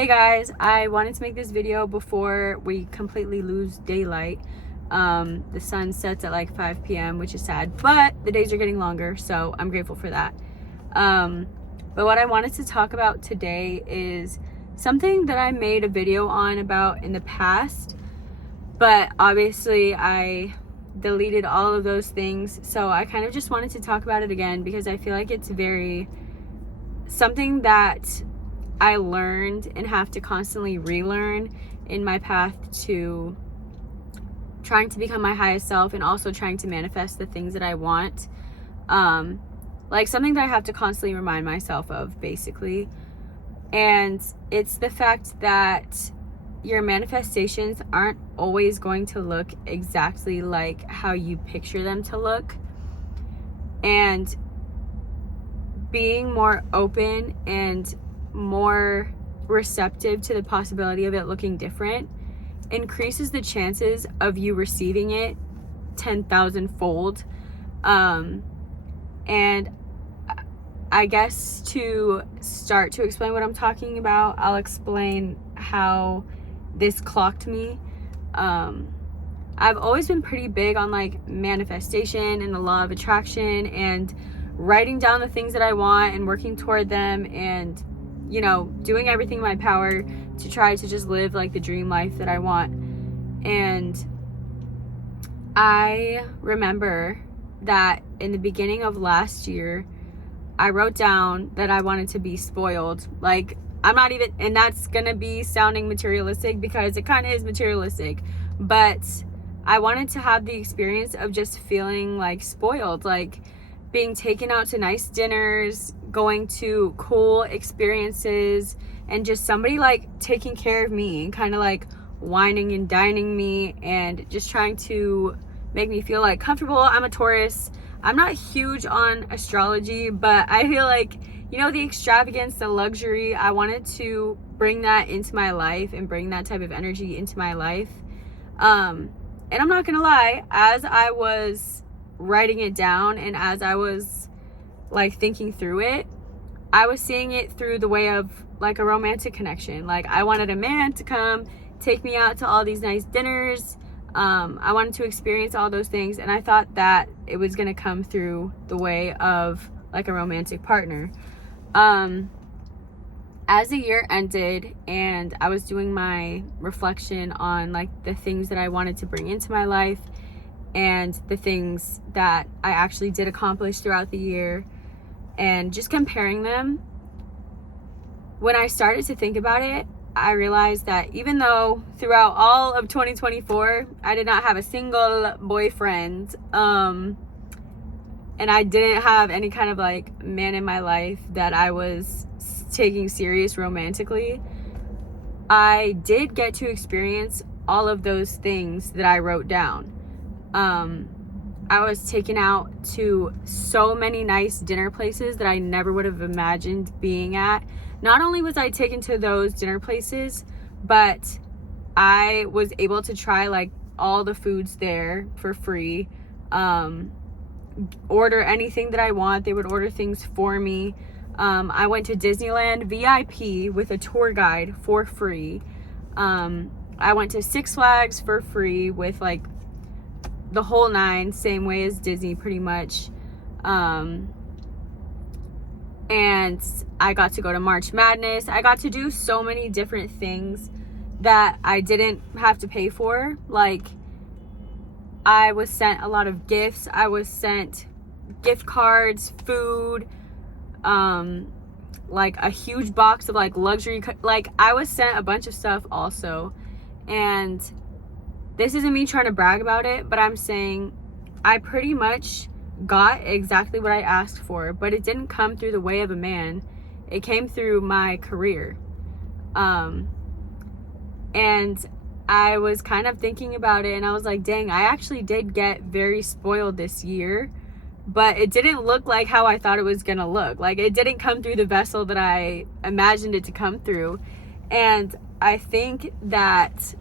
Hey guys, I wanted to make this video before we completely lose daylight. The sun sets at like 5 p.m., which is sad, but the days are getting longer, so I'm grateful for that. But what I wanted to talk about today is something that I made a video on about in the past, but obviously I deleted all of those things, so I kind of just wanted to talk about it again because I feel like it's something that I learned and have to constantly relearn in my path to trying to become my highest self and also trying to manifest the things that I want. Like something that I have to constantly remind myself of, basically. And it's the fact that your manifestations aren't always going to look exactly like how you picture them to look. And being more open and more receptive to the possibility of it looking different increases the chances of you receiving it 10,000 fold. And I guess to start to explain what I'm talking about, I'll explain how this clocked me. I've always been pretty big on like manifestation and the law of attraction and writing down the things that I want and working toward them and, you know, doing everything in my power to try to just live like the dream life that I want. And I remember that in the beginning of last year, I wrote down that I wanted to be spoiled. Like, I'm not even, and that's gonna be sounding materialistic because it kind of is materialistic, but I wanted to have the experience of just feeling like spoiled, like being taken out to nice dinners, going to cool experiences, and just somebody like taking care of me and kind of like whining and dining me and just trying to make me feel like comfortable. I'm a Taurus. I'm not huge on astrology, but I feel like, you know, the extravagance, the luxury, I wanted to bring that into my life and bring that type of energy into my life. And I'm not gonna lie, as I was writing it down and as I was like thinking through it, I was seeing it through the way of like a romantic connection. Like, I wanted a man to come take me out to all these nice dinners. I wanted to experience all those things, and I thought that it was gonna come through the way of like a romantic partner. As the year ended and I was doing my reflection on like the things that I wanted to bring into my life and the things that I actually did accomplish throughout the year and just comparing them, when I started to think about it, I realized that even though throughout all of 2024 I did not have a single boyfriend, and I didn't have any kind of like man in my life that I was taking serious romantically, I did get to experience all of those things that I wrote down. I was taken out to so many nice dinner places that I never would have imagined being at. Not only was I taken to those dinner places, but I was able to try like all the foods there for free. Order anything that I want. They would order things for me. I went to Disneyland VIP with a tour guide for free. I went to Six Flags for free with like the whole nine, same way as Disney pretty much. And I got to go to March Madness. I got to do so many different things that I didn't have to pay for. Like, I was sent a lot of gifts. I was sent gift cards, food, like a huge box of like luxury, like I was sent a bunch of stuff also. And this isn't me trying to brag about it, but I'm saying I pretty much got exactly what I asked for, but it didn't come through the way of a man. It came through my career. And I was kind of thinking about it and I was like, dang, I actually did get very spoiled this year, but it didn't look like how I thought it was gonna look. Like, it didn't come through the vessel that I imagined it to come through. And I think that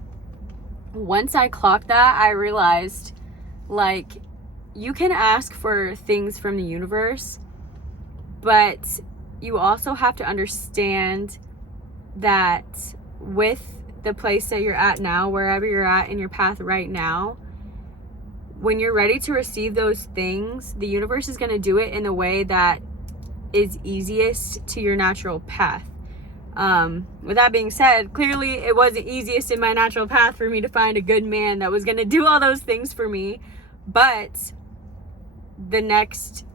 once I clocked that, I realized, like, you can ask for things from the universe, but you also have to understand that with the place that you're at now, wherever you're at in your path right now, when you're ready to receive those things, the universe is going to do it in the way that is easiest to your natural path. With that being said, clearly it wasn't easiest in my natural path for me to find a good man that was going to do all those things for me. But the next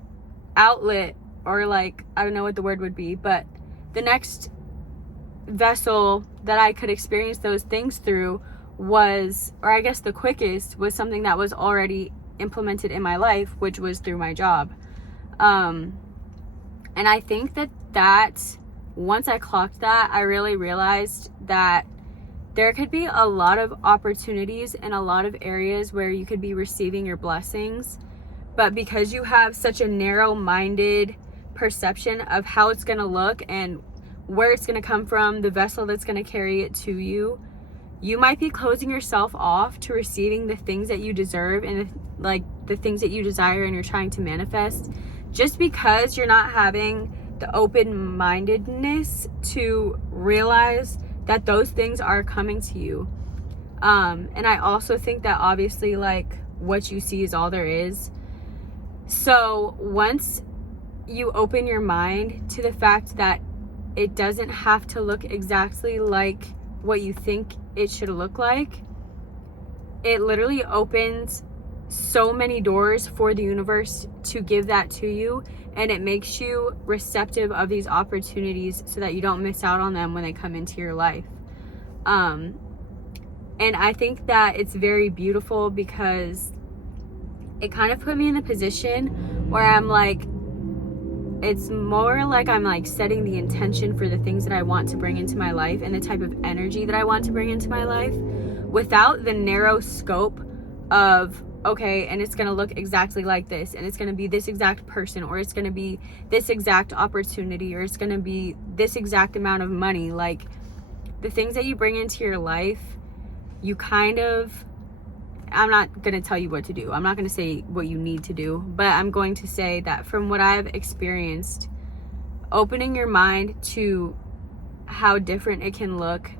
outlet, or like, I don't know what the word would be, but the next vessel that I could experience those things through was, or I guess the quickest, was something that was already implemented in my life, which was through my job. And I think that once I clocked that, I really realized that there could be a lot of opportunities in a lot of areas where you could be receiving your blessings, but because you have such a narrow-minded perception of how it's going to look and where it's going to come from, the vessel that's going to carry it to you, you might be closing yourself off to receiving the things that you deserve and the things that you desire and you're trying to manifest, just because you're not having the open-mindedness to realize that those things are coming to you. And I also think that obviously, like, what you see is all there is. So once you open your mind to the fact that it doesn't have to look exactly like what you think it should look like, it literally opens so many doors for the universe to give that to you, and it makes you receptive of these opportunities so that you don't miss out on them when they come into your life. And I think that it's very beautiful because it kind of put me in a position where I'm like, it's more like I'm like setting the intention for the things that I want to bring into my life and the type of energy that I want to bring into my life, without the narrow scope of, okay, and it's going to look exactly like this, and it's going to be this exact person, or it's going to be this exact opportunity, or it's going to be this exact amount of money. Like, the things that you bring into your life, you kind of, I'm not going to tell you what to do. I'm not going to say what you need to do, but I'm going to say that from what I've experienced, opening your mind to how different it can look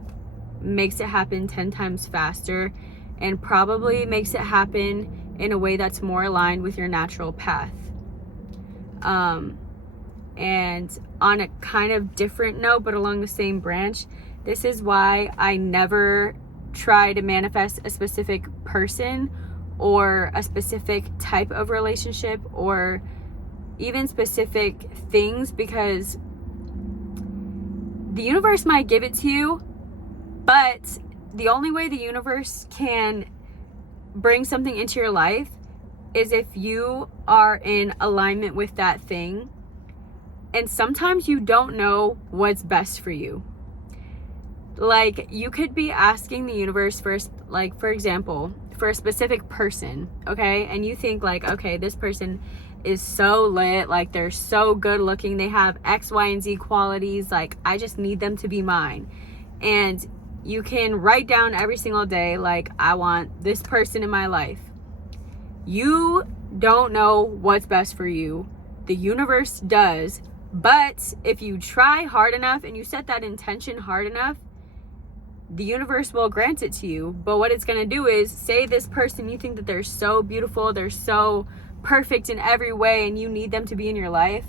makes it happen 10 times faster, and probably makes it happen in a way that's more aligned with your natural path. And on a kind of different note, but along the same branch, this is why I never try to manifest a specific person or a specific type of relationship or even specific things, because the universe might give it to you, but the only way the universe can bring something into your life is if you are in alignment with that thing. And sometimes you don't know what's best for you. Like, you could be asking the universe for, like, for example, for a specific person, okay? And you think like, okay, this person is so lit, like, they're so good looking, they have X, Y, and Z qualities, like, I just need them to be mine. And you can write down every single day, like, I want this person in my life. You don't know what's best for you. The universe does. But if you try hard enough and you set that intention hard enough, the universe will grant it to you. But what it's going to do is, say this person, you think that they're so beautiful, they're so perfect in every way, and you need them to be in your life.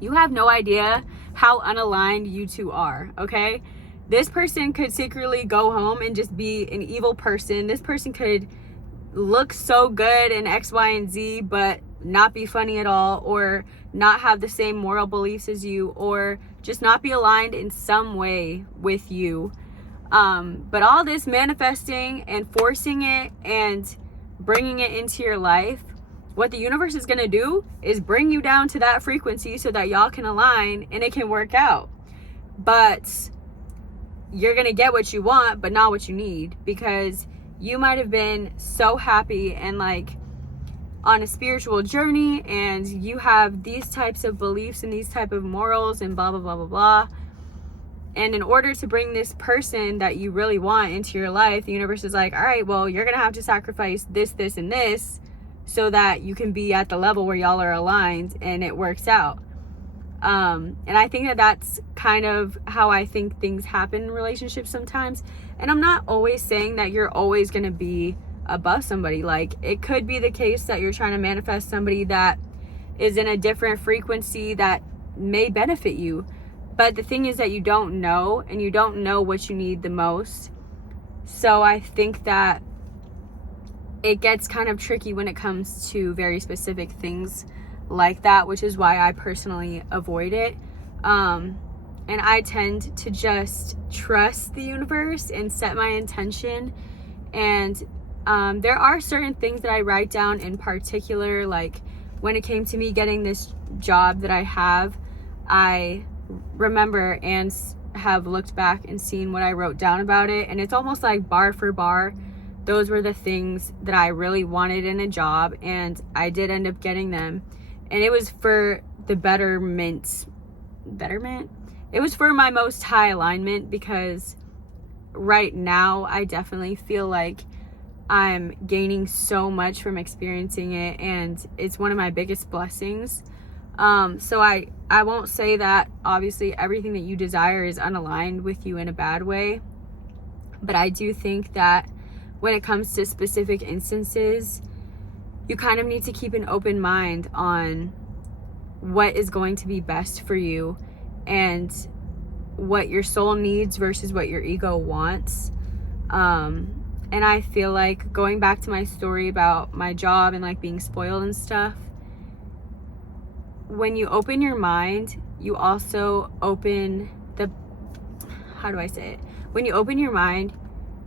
You have no idea how unaligned you two are, okay? This person could secretly go home and just be an evil person. This person could look so good in X, Y, and Z, but not be funny at all, or not have the same moral beliefs as you, or just not be aligned in some way with you. But all this manifesting and forcing it and bringing it into your life, what the universe is going to do is bring you down to that frequency so that y'all can align and it can work out. But you're going to get what you want, but not what you need, because you might have been so happy and like on a spiritual journey, and you have these types of beliefs and these type of morals and blah, blah, blah, blah, blah. And in order to bring this person that you really want into your life, the universe is like, all right, well, you're going to have to sacrifice this, this, and this so that you can be at the level where y'all are aligned and it works out. And I think that that's kind of how I think things happen in relationships sometimes. And I'm not always saying that you're always going to be above somebody. Like, it could be the case that you're trying to manifest somebody that is in a different frequency that may benefit you. But the thing is that you don't know, and you don't know what you need the most. So I think that it gets kind of tricky when it comes to very specific things like that, which is why I personally avoid it. And I tend to just trust the universe and set my intention. And there are certain things that I write down in particular, like when it came to me getting this job that I have, I remember and have looked back and seen what I wrote down about it, and it's almost like bar for bar, those were the things that I really wanted in a job, and I did end up getting them. And it was for the betterment. It was for my most high alignment, because right now I definitely feel like I'm gaining so much from experiencing it, and it's one of my biggest blessings. So I won't say that obviously everything that you desire is unaligned with you in a bad way, but I do think that when it comes to specific instances, you kind of need to keep an open mind on what is going to be best for you and what your soul needs versus what your ego wants. And I feel like, going back to my story about my job and like being spoiled and stuff, when you open your mind, you also open when you open your mind,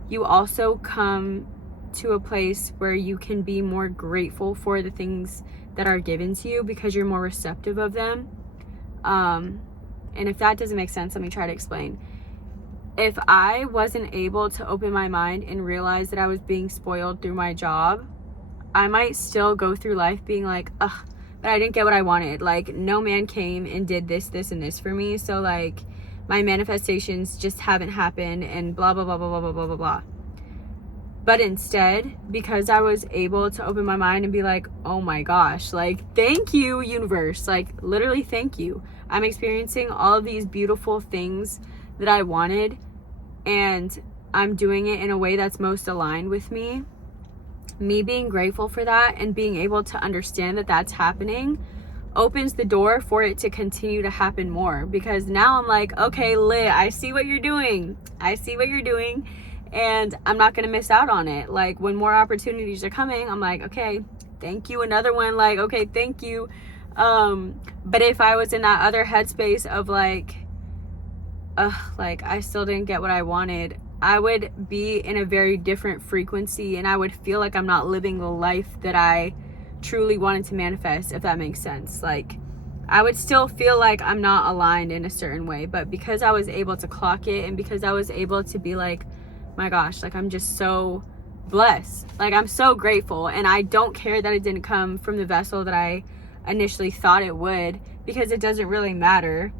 you also come to a place where you can be more grateful for the things that are given to you, because you're more receptive of them. And if that doesn't make sense, let me try to explain. If I wasn't able to open my mind and realize that I was being spoiled through my job, I might still go through life being like, ugh, but I didn't get what I wanted. Like, no man came and did this, and this for me. So like, my manifestations just haven't happened, and blah, blah, blah, blah, blah, blah, blah, blah, blah. But instead, because I was able to open my mind and be like, oh my gosh, like, thank you, universe. Like, literally, thank you. I'm experiencing all of these beautiful things that I wanted, and I'm doing it in a way that's most aligned with me. Me being grateful for that and being able to understand that that's happening opens the door for it to continue to happen more, because now I'm like, okay, lit, I see what you're doing, and I'm not gonna miss out on it. Like, when more opportunities are coming, I'm like, okay, thank you, another one, like, okay, thank you. But if I was in that other headspace of like I still didn't get what I wanted, I would be in a very different frequency, and I would feel like I'm not living the life that I truly wanted to manifest, if that makes sense. Like, I would still feel like I'm not aligned in a certain way, but because I was able to clock it, and because I was able to be like, my gosh, like, I'm just so blessed, like, I'm so grateful, and I don't care that it didn't come from the vessel that I initially thought it would, because it doesn't really matter.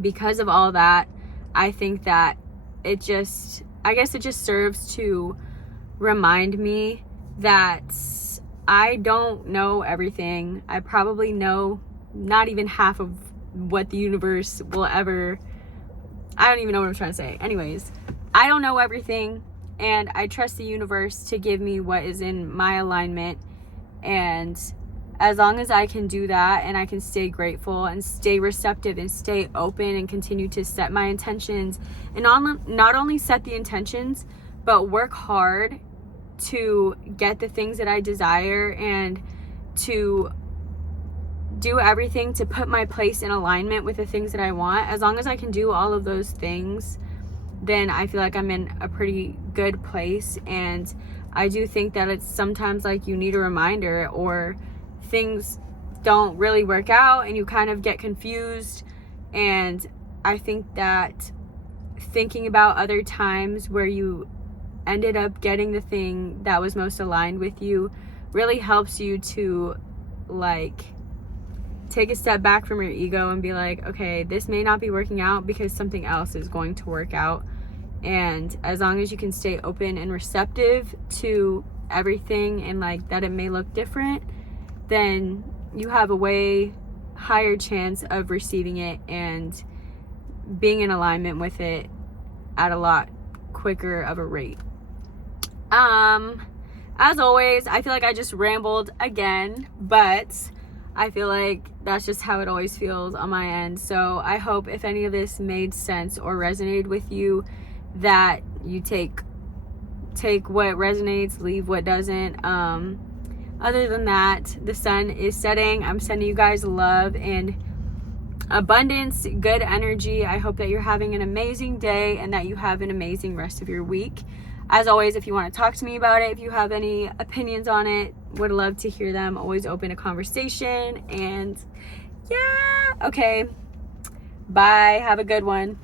Because of all that, I think that it just serves to remind me that I don't know everything. I probably know not even half of what the universe will ever, I don't even know what I'm trying to say. Anyways, I don't know everything, and I trust the universe to give me what is in my alignment. And as long as I can do that, and I can stay grateful and stay receptive and stay open and continue to set my intentions, and not only set the intentions, but work hard to get the things that I desire, and to do everything to put my place in alignment with the things that I want. As long as I can do all of those things, then I feel like I'm in a pretty good place. And I do think that it's sometimes like you need a reminder, or things don't really work out and you kind of get confused. And I think that thinking about other times where you ended up getting the thing that was most aligned with you really helps you to like take a step back from your ego and be like, okay, this may not be working out because something else is going to work out. And as long as you can stay open and receptive to everything, and like that it may look different, then you have a way higher chance of receiving it and being in alignment with it at a lot quicker of a rate. As always, I feel like I just rambled again, but I feel like that's just how it always feels on my end. So I hope if any of this made sense or resonated with you, that you take what resonates, leave what doesn't. Other than that, the sun is setting. I'm sending you guys love and abundance, good energy. I hope that you're having an amazing day and that you have an amazing rest of your week. As always, if you want to talk to me about it, if you have any opinions on it, would love to hear them. Always open to conversation. And yeah, okay. Bye. Have a good one.